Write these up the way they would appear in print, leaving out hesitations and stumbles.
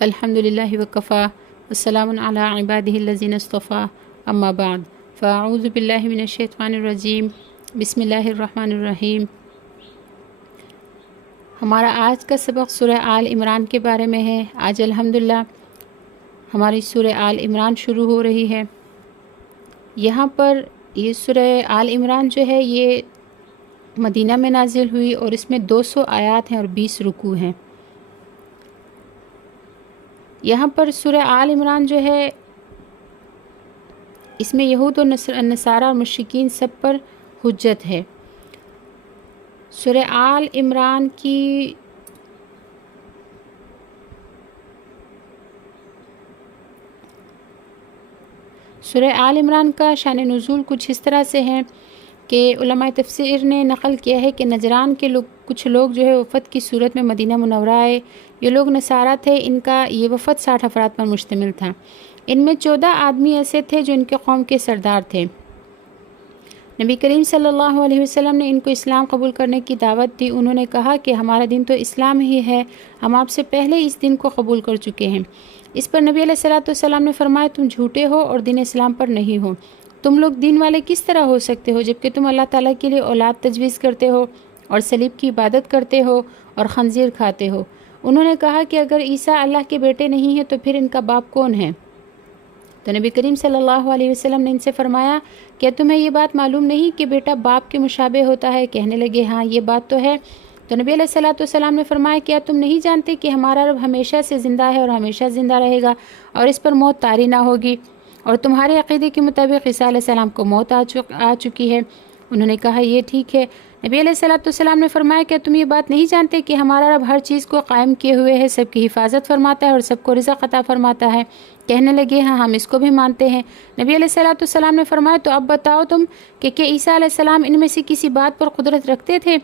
الحمدللہ وکفا والسلام علی عبادہ الذین اصطفیٰ اما بعد فاعوذ باللہ من الشیطان الرجیم بسم اللہ الرحمن الرحیم۔ ہمارا آج کا سبق سورہ آل عمران کے بارے میں ہے۔ آج الحمدللہ ہماری سورہ آل عمران شروع ہو رہی ہے۔ یہاں پر یہ سورہ آل عمران جو ہے یہ مدینہ میں نازل ہوئی اور اس میں 200 آیات ہیں اور 20 رکوع ہیں۔ یہاں پر سورہ آل عمران جو ہے اس میں یہود و نصارہ اور مشرکین سب پر حجت ہے۔ سورہ آل عمران کی سورہ آل عمران کا شان نزول کچھ اس طرح سے ہے کہ علماء تفسیر نے نقل کیا ہے کہ نجران کے کچھ لوگ جو ہے وفد کی صورت میں مدینہ منورہ آئے۔ یہ لوگ نصارہ تھے، ان کا یہ وفد 60 افراد پر مشتمل تھا۔ ان میں 14 آدمی ایسے تھے جو ان کے قوم کے سردار تھے۔ نبی کریم صلی اللہ علیہ وسلم نے ان کو اسلام قبول کرنے کی دعوت دی۔ انہوں نے کہا کہ ہمارا دین تو اسلام ہی ہے، ہم آپ سے پہلے اس دین کو قبول کر چکے ہیں۔ اس پر نبی علیہ السلام نے فرمایا تم جھوٹے ہو اور دین اسلام پر نہیں ہو۔ تم لوگ دین والے کس طرح ہو سکتے ہو جبکہ تم اللہ تعالیٰ کے لیے اولاد تجویز کرتے ہو اور صلیب کی عبادت کرتے ہو اور خنزیر کھاتے ہو۔ انہوں نے کہا کہ اگر عیسیٰ اللہ کے بیٹے نہیں ہیں تو پھر ان کا باپ کون ہے؟ تو نبی کریم صلی اللہ علیہ وسلم نے ان سے فرمایا کیا تمہیں یہ بات معلوم نہیں کہ بیٹا باپ کے مشابہ ہوتا ہے؟ کہنے لگے ہاں یہ بات تو ہے۔ تو نبی علیہ السلام نے فرمایا کیا تم نہیں جانتے کہ ہمارا رب ہمیشہ سے زندہ ہے اور ہمیشہ زندہ رہے گا اور اس پر موت طاری نہ ہوگی، اور تمہارے عقیدے کے مطابق عیسیٰ علیہ السلام کو موت آ چکی ہے؟ انہوں نے کہا یہ ٹھیک ہے۔ نبی علیہ السلام نے فرمایا کہ تم یہ بات نہیں جانتے کہ ہمارا رب ہر چیز کو قائم کیے ہوئے ہے، سب کی حفاظت فرماتا ہے اور سب کو رزق عطا فرماتا ہے؟ کہنے لگے ہاں ہم اس کو بھی مانتے ہیں۔ نبی علیہ السلام نے فرمایا تو اب بتاؤ تم کہ عیسیٰ علیہ السلام ان میں سے کسی بات پر قدرت رکھتے تھے؟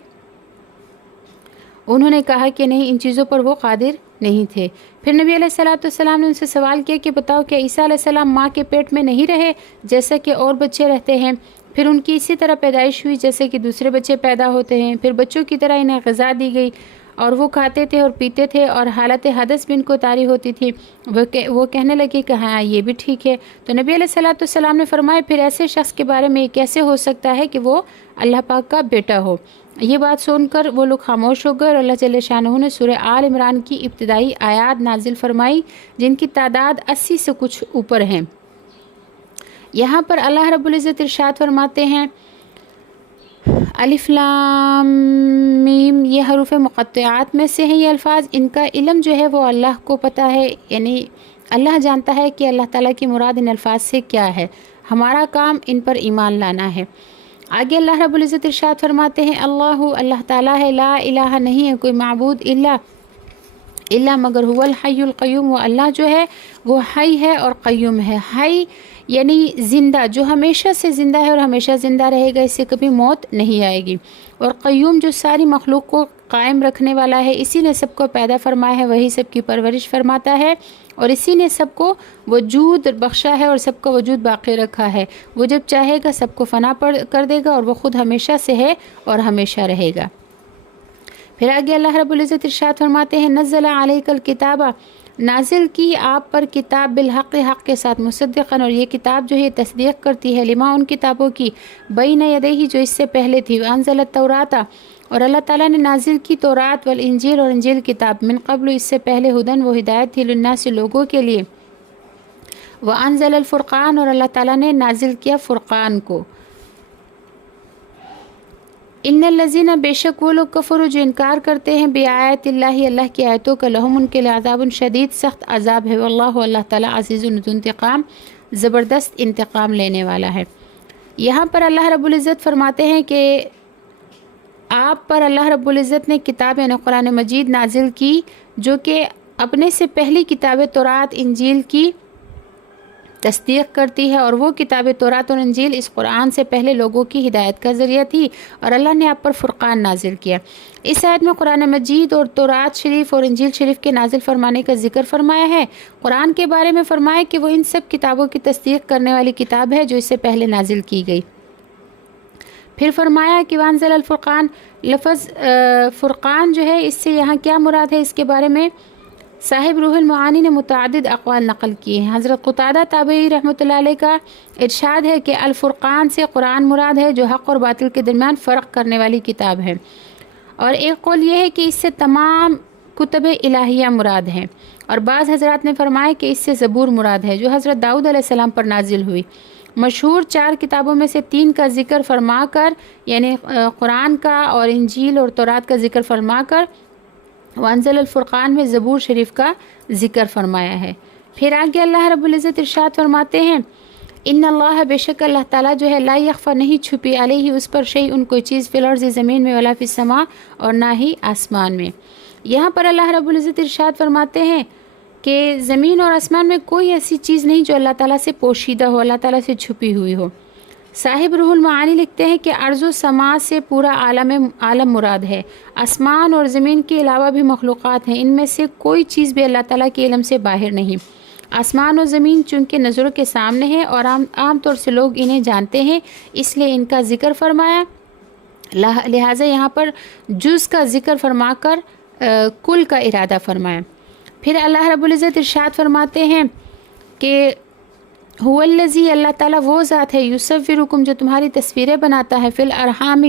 انہوں نے کہا کہ نہیں، ان چیزوں پر وہ قادر نہیں تھے۔ پھر نبی علیہ السلام نے ان سے سوال کیا کہ بتاؤ کیا عیسیٰ علیہ السلام ماں کے پیٹ میں نہیں رہے جیسا کہ اور بچے رہتے ہیں؟ پھر ان کی اسی طرح پیدائش ہوئی جیسے کہ دوسرے بچے پیدا ہوتے ہیں، پھر بچوں کی طرح انہیں غذا دی گئی اور وہ کھاتے تھے اور پیتے تھے اور حالت حدث بھی ان کو طاری ہوتی تھی۔ وہ کہنے لگے کہ ہاں یہ بھی ٹھیک ہے۔ تو نبی علیہ السلام نے فرمایا پھر ایسے شخص کے بارے میں یہ کیسے ہو سکتا ہے کہ وہ اللہ پاک کا بیٹا ہو؟ یہ بات سن کر وہ لوگ خاموش ہو گئے اور اللہ جل شانہ نے سورہ آل عمران کی ابتدائی آیات نازل فرمائی جن کی تعداد 80 سے کچھ اوپر ہیں۔ یہاں پر اللہ رب العزت ارشاد فرماتے ہیں الف لام میم، یہ حروف مقطعات میں سے ہیں یہ الفاظ، ان کا علم جو ہے وہ اللہ کو پتہ ہے، یعنی اللہ جانتا ہے کہ اللہ تعالیٰ کی مراد ان الفاظ سے کیا ہے، ہمارا کام ان پر ایمان لانا ہے۔ آگے اللہ رب العزت ارشاد فرماتے ہیں اللہ تعالیٰ ہے، لا الہ نہیں ہے کوئی معبود الا مگر هو الحی القیوم، وہ اللہ جو ہے وہ حی ہے اور قیوم ہے۔ حی یعنی زندہ، جو ہمیشہ سے زندہ ہے اور ہمیشہ زندہ رہے گا، اس سے کبھی موت نہیں آئے گی، اور قیوم جو ساری مخلوق کو قائم رکھنے والا ہے، اسی نے سب کو پیدا فرمایا ہے، وہی سب کی پرورش فرماتا ہے اور اسی نے سب کو وجود بخشا ہے اور سب کا وجود باقی رکھا ہے۔ وہ جب چاہے گا سب کو فنا کر دے گا اور وہ خود ہمیشہ سے ہے اور ہمیشہ رہے گا۔ پھر آگے اللہ رب العزت ارشاد فرماتے ہیں نزل علیک الکتاب، نازل کی آپ پر کتاب بالحق، حق کے ساتھ، مصدقاً، اور یہ کتاب جو ہے تصدیق کرتی ہے، لما ان کتابوں کی، بین یدیہ جو اس سے پہلے تھی، وانزل التوراۃ، اور اللہ تعالیٰ نے نازل کی تورات، والانجیل، اور انجیل کتاب، من قبل اس سے پہلے، ہدن وہ ہدایت تھی، للناس لوگوں کے لیے، وانزل الفرقان، اور اللہ تعالیٰ نے نازل کیا فرقان کو۔ ان الذین، بے شک وہ لوگ، کفروا جو انکار کرتے ہیں، بآیات اللہ، اللہ کی آیتوں کا، لہم ان کے لیے عذاب شدید، سخت عذاب ہے، واللہ اللہ تعالیٰ عزیز ذو انتقام، زبردست انتقام لینے والا ہے۔ یہاں پر اللہ رب العزت فرماتے ہیں کہ آپ پر اللہ رب العزت نے کتاب یعنی قرآن مجید نازل کی جو کہ اپنے سے پہلی کتاب تورات انجیل کی تصدیق کرتی ہے، اور وہ کتاب تورات اور انجیل اس قرآن سے پہلے لوگوں کی ہدایت کا ذریعہ تھی، اور اللہ نے آپ پر فرقان نازل کیا۔ اس آیت میں قرآن مجید اور تورات شریف اور انجیل شریف کے نازل فرمانے کا ذکر فرمایا ہے۔ قرآن کے بارے میں فرمایا کہ وہ ان سب کتابوں کی تصدیق کرنے والی کتاب ہے جو اس سے پہلے نازل کی گئی۔ پھر فرمایا کہ وانزل الفرقان، لفظ فرقان جو ہے اس سے یہاں کیا مراد ہے، اس کے بارے میں صاحب روح المعانی نے متعدد اقوال نقل کیے ہیں۔ حضرت قتادہ تابعی رحمۃ اللہ علیہ کا ارشاد ہے کہ الفرقان سے قرآن مراد ہے، جو حق اور باطل کے درمیان فرق کرنے والی کتاب ہے، اور ایک قول یہ ہے کہ اس سے تمام کتب الہیہ مراد ہیں، اور بعض حضرات نے فرمایا کہ اس سے زبور مراد ہے جو حضرت داؤد علیہ السلام پر نازل ہوئی۔ مشہور 4 کتابوں میں سے 3 کا ذکر فرما کر، یعنی قرآن کا اور انجیل اور تورات کا ذکر فرما کر وانزل الفرقان میں زبور شریف کا ذکر فرمایا ہے۔ پھر آگے اللہ رب العزت ارشاد فرماتے ہیں ان اللہ، بے شک اللہ تعالیٰ جو ہے لا یخفی نہیں چھپی علیہ اس پر شیء ان کوئی چیز فی الارض زمین میں ولا فی السماء اور نہ ہی آسمان میں۔ یہاں پر اللہ رب العزت ارشاد فرماتے ہیں کہ زمین اور آسمان میں کوئی ایسی چیز نہیں جو اللہ تعالیٰ سے پوشیدہ ہو، اللہ تعالیٰ سے چھپی ہوئی ہو۔ صاحب روح المعانی لکھتے ہیں کہ ارض و سما سے پورا عالم مراد ہے، آسمان اور زمین کے علاوہ بھی مخلوقات ہیں، ان میں سے کوئی چیز بھی اللہ تعالیٰ کے علم سے باہر نہیں۔ آسمان و زمین چونکہ نظروں کے سامنے ہیں اور عام طور سے لوگ انہیں جانتے ہیں، اس لیے ان کا ذکر فرمایا، لہٰذا یہاں پر جز کا ذکر فرما کر کل کا ارادہ فرمایا۔ پھر اللہ رب العزت ارشاد فرماتے ہیں کہ هو الذی، اللہ تعالیٰ وہ ذات ہے، یصورکم جو تمہاری تصویریں بناتا ہے، فی الارحام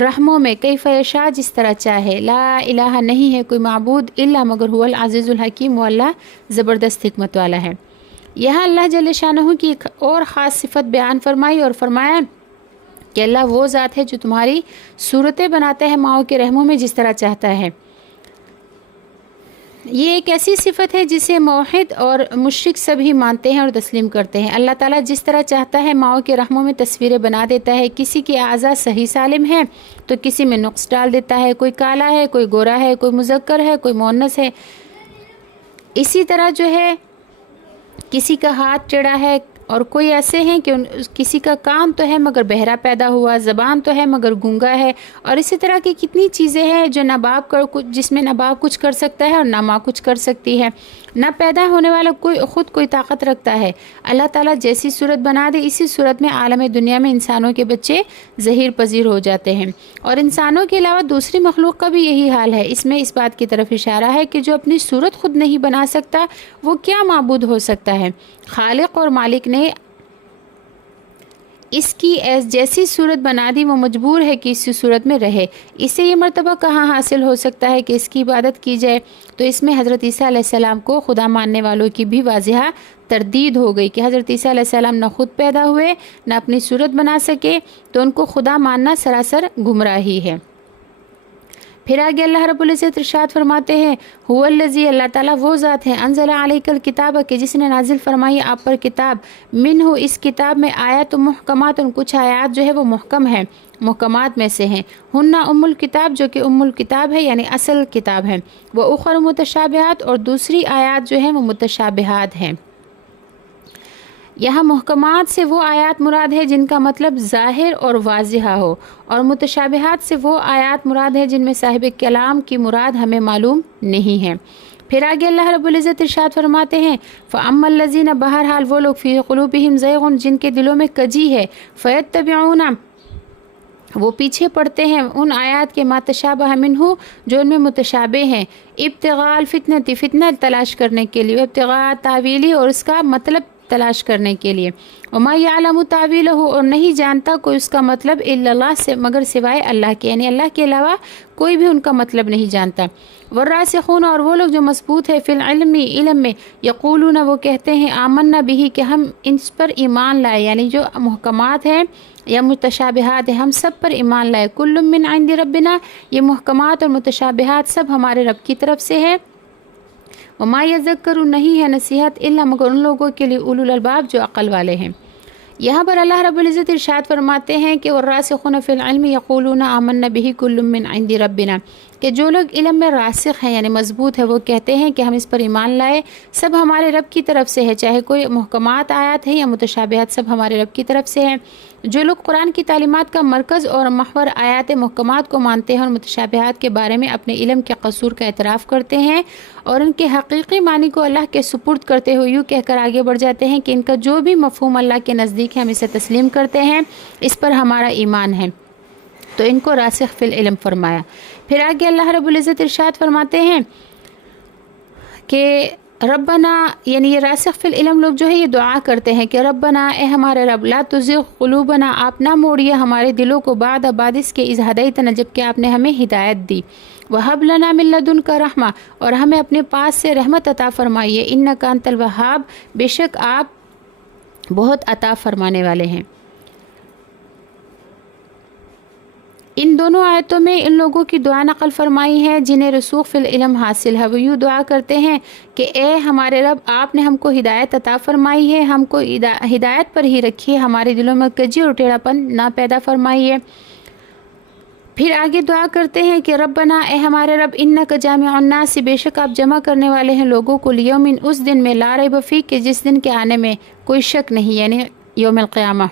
رحموں میں، کیف یشاء جس طرح چاہے، لا الہ نہیں ہے کوئی معبود الا مگر هو العزیز الحکیم، وہ اللہ زبردست حکمت والا ہے۔ یہاں اللہ جل شانہ کی ایک اور خاص صفت بیان فرمائی اور فرمایا کہ اللہ وہ ذات ہے جو تمہاری صورتیں بناتا ہے ماؤں کے رحموں میں جس طرح چاہتا ہے۔ یہ ایک ایسی صفت ہے جسے موحد اور مشرک سبھی مانتے ہیں اور تسلیم کرتے ہیں۔ اللہ تعالیٰ جس طرح چاہتا ہے ماؤں کے رحموں میں تصویریں بنا دیتا ہے، کسی کے اعضاء صحیح سالم ہے تو کسی میں نقص ڈال دیتا ہے، کوئی کالا ہے، کوئی گورا ہے، کوئی مذکر ہے، کوئی مؤنث ہے۔ اسی طرح جو ہے کسی کا ہاتھ ٹیڑھا ہے، اور کوئی ایسے ہیں کہ کسی کا کان تو ہے مگر بہرا پیدا ہوا، زبان تو ہے مگر گونگا ہے، اور اسی طرح کی کتنی چیزیں ہیں جو جس میں نہ باپ کچھ کر سکتا ہے اور نہ ماں کچھ کر سکتی ہے، نہ پیدا ہونے والا خود کوئی طاقت رکھتا ہے۔ اللہ تعالیٰ جیسی صورت بنا دے اسی صورت میں عالم دنیا میں انسانوں کے بچے ظہیر پذیر ہو جاتے ہیں، اور انسانوں کے علاوہ دوسری مخلوق کا بھی یہی حال ہے۔ اس میں اس بات کی طرف اشارہ ہے کہ جو اپنی صورت خود نہیں بنا سکتا وہ کیا معبود ہو سکتا ہے۔ خالق اور مالک نے اس کی جیسی صورت بنا دی، وہ مجبور ہے کہ اسی صورت میں رہے۔ اسے یہ مرتبہ کہاں حاصل ہو سکتا ہے کہ اس کی عبادت کی جائے؟ تو اس میں حضرت عیسیٰ علیہ السلام کو خدا ماننے والوں کی بھی واضح تردید ہو گئی کہ حضرت عیسیٰ علیہ السلام نہ خود پیدا ہوئے نہ اپنی صورت بنا سکے، تو ان کو خدا ماننا سراسر گمراہی ہے۔ پھر آگے اللہ رب العزت ارشاد فرماتے ہیں هو الذی، اللہ تعالیٰ وہ ذات ہے، انزل علیک الکتاب کہ جس نے نازل فرمائی آپ پر کتاب، منہ اس کتاب میں آیات محکمات، کچھ آیات جو ہے وہ محکم ہیں، محکمات میں سے ہیں، ہن ام الکتاب جو کہ ام الکتاب ہے یعنی اصل کتاب ہے، وہ اخر متشابہات اور دوسری آیات جو ہیں وہ متشابہات ہیں۔ یہاں محکمات سے وہ آیات مراد ہے جن کا مطلب ظاہر اور واضح ہو، اور متشابہات سے وہ آیات مراد ہے جن میں صاحب کلام کی مراد ہمیں معلوم نہیں ہے۔ پھر آگے اللہ رب العزت ارشاد فرماتے ہیں فَأَمَّا الَّذِينَ، بہرحال وہ لوگ فِي قُلُوبِهِمْ زَيْغٌ جن کے دلوں میں کجی ہے، فَيَتَّبِعُونَ وہ پیچھے پڑتے ہیں ان آیات کے ما تشابہ منہ جو ان میں متشابہ ہیں، ابتغاء الفتنۃ فتنہ تلاش کرنے کے لیے، ابتغاء تاویلی اور اس کا مطلب تلاش کرنے کے لیے، وما یعلم تاویلہ اور نہیں جانتا کوئی اس کا مطلب الا اللہ سے مگر سوائے اللہ کے، یعنی اللہ کے علاوہ کوئی بھی ان کا مطلب نہیں جانتا۔ والراسخون اور وہ لوگ جو مضبوط ہے فی العلم علم میں، یقولون وہ کہتے ہیں آمنا بہ کہ ہم اس پر ایمان لائے، یعنی جو محکمات ہیں یا متشابہات ہیں ہم سب پر ایمان لائے، کل من عند ربنا، یہ محکمات اور متشابہات سب ہمارے رب کی طرف سے ہے، وما یذکر نہیں ہے نصیحت الا مگر ان لوگوں کے لیے اولو الالباب جو عقل والے ہیں۔ یہاں پر اللہ رب العزت ارشاد فرماتے ہیں کہ والراسخون فی العلم یقولون آمنا بہ کل من عند ربنا، کہ جو لوگ علم میں راسخ ہیں یعنی مضبوط ہے وہ کہتے ہیں کہ ہم اس پر ایمان لائے، سب ہمارے رب کی طرف سے ہے، چاہے کوئی محکمات آیات ہے یا متشابہات سب ہمارے رب کی طرف سے ہیں۔ جو لوگ قرآن کی تعلیمات کا مرکز اور محور آیات محکمات کو مانتے ہیں اور متشابہات کے بارے میں اپنے علم کے قصور کا اعتراف کرتے ہیں اور ان کے حقیقی معنی کو اللہ کے سپرد کرتے ہوئے یوں کہہ کر آگے بڑھ جاتے ہیں کہ ان کا جو بھی مفہوم اللہ کے نزدیک ہے ہم اسے تسلیم کرتے ہیں، اس پر ہمارا ایمان ہے، تو ان کو راسخ فی العلم فرمایا۔ پھر آگے اللہ رب العزت ارشاد فرماتے ہیں کہ ربنا یعنی یہ راسخ فی العلم لوگ جو ہے یہ دعا کرتے ہیں کہ ربنا اے ہمارے رب لا تزغ قلوبنا آپ نہ موڑیے ہمارے دلوں کو بعد اس کے اذ ہدیتنا جب کہ آپ نے ہمیں ہدایت دی، وہب لنا من لدنک رحمہ اور ہمیں اپنے پاس سے رحمت عطا فرمائیے، انک انت الوہاب بے شک آپ بہت عطا فرمانے والے ہیں۔ ان دونوں آیتوں میں ان لوگوں کی دعا نقل فرمائی ہے جنہیں رسوخ فی العلم حاصل ہے، وہ یوں دعا کرتے ہیں کہ اے ہمارے رب آپ نے ہم کو ہدایت عطا فرمائی ہے، ہم کو ہدایت پر ہی رکھیے، ہمارے دلوں میں کجی اور ٹیڑھا پن نہ پیدا فرمائیے۔ پھر آگے دعا کرتے ہیں کہ ربنا اے ہمارے رب انک جامع الناس بے شک آپ جمع کرنے والے ہیں لوگوں کو لیومن اس دن میں لا ریب فیہ کہ جس دن کے آنے میں کوئی شک نہیں، یعنی یوم القیامہ۔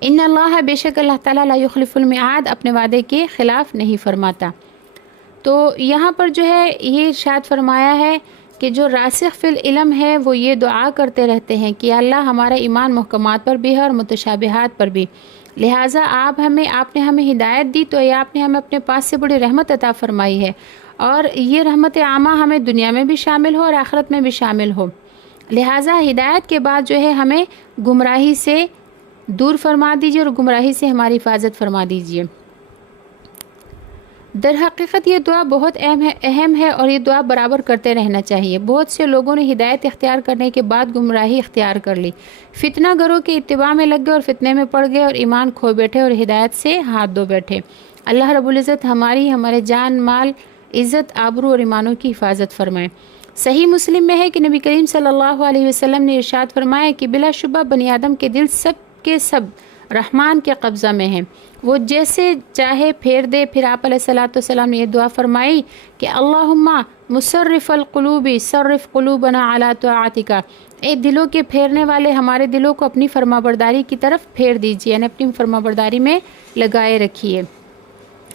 ان اللہ بے شک اللہ تعالیٰ لا یخلف المیعاد اپنے وعدے کے خلاف نہیں فرماتا۔ تو یہاں پر جو ہے یہ ارشاد فرمایا ہے کہ جو راسخ فی العلم ہے وہ یہ دعا کرتے رہتے ہیں کہ اللہ ہمارا ایمان محکمات پر بھی ہے اور متشابہات پر بھی، لہٰذا آپ نے ہمیں ہدایت دی تو یہ آپ نے ہمیں اپنے پاس سے بڑی رحمت عطا فرمائی ہے، اور یہ رحمت عامہ ہمیں دنیا میں بھی شامل ہو اور آخرت میں بھی شامل ہو، لہٰذا ہدایت کے بعد جو ہے ہمیں گمراہی سے دور فرما دیجیے اور گمراہی سے ہماری حفاظت فرما دیجیے۔ در حقیقت یہ دعا بہت اہم ہے اور یہ دعا برابر کرتے رہنا چاہیے۔ بہت سے لوگوں نے ہدایت اختیار کرنے کے بعد گمراہی اختیار کر لی، فتنہ گروں کے اتباع میں لگ گئے اور فتنے میں پڑ گئے اور ایمان کھو بیٹھے اور ہدایت سے ہاتھ دھو بیٹھے۔ اللہ رب العزت ہمارے جان مال عزت آبرو اور ایمانوں کی حفاظت فرمائے۔ صحیح مسلم میں ہے کہ نبی کریم صلی اللہ علیہ وسلم نے ارشاد فرمایا کہ بلا شبہ بنی آدم کے دل سب کے سب رحمان کے قبضہ میں ہیں، وہ جیسے چاہے پھیر دے۔ پھر آپ علیہ الصلوۃ والسلام نے یہ دعا فرمائی کہ اللہم مصرف القلوب صرف قلوبنا علی طاعتک، اے دلوں کے پھیرنے والے ہمارے دلوں کو اپنی فرمانبرداری کی طرف پھیر دیجیے، یعنی اپنی فرمانبرداری میں لگائے رکھیے۔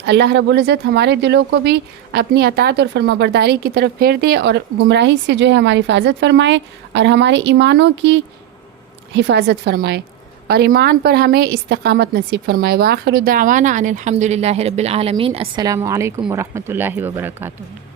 اللہ رب العزت ہمارے دلوں کو بھی اپنی اطاعت اور فرمانبرداری کی طرف پھیر دے اور گمراہی سے جو ہے ہماری حفاظت فرمائے اور ہمارے ایمانوں کی حفاظت فرمائے اور ایمان پر ہمیں استقامت نصیب فرمائے۔ وآخر دعوانا ان الحمد للہ رب العالمین۔ السلام علیکم ورحمۃ اللہ وبرکاتہ۔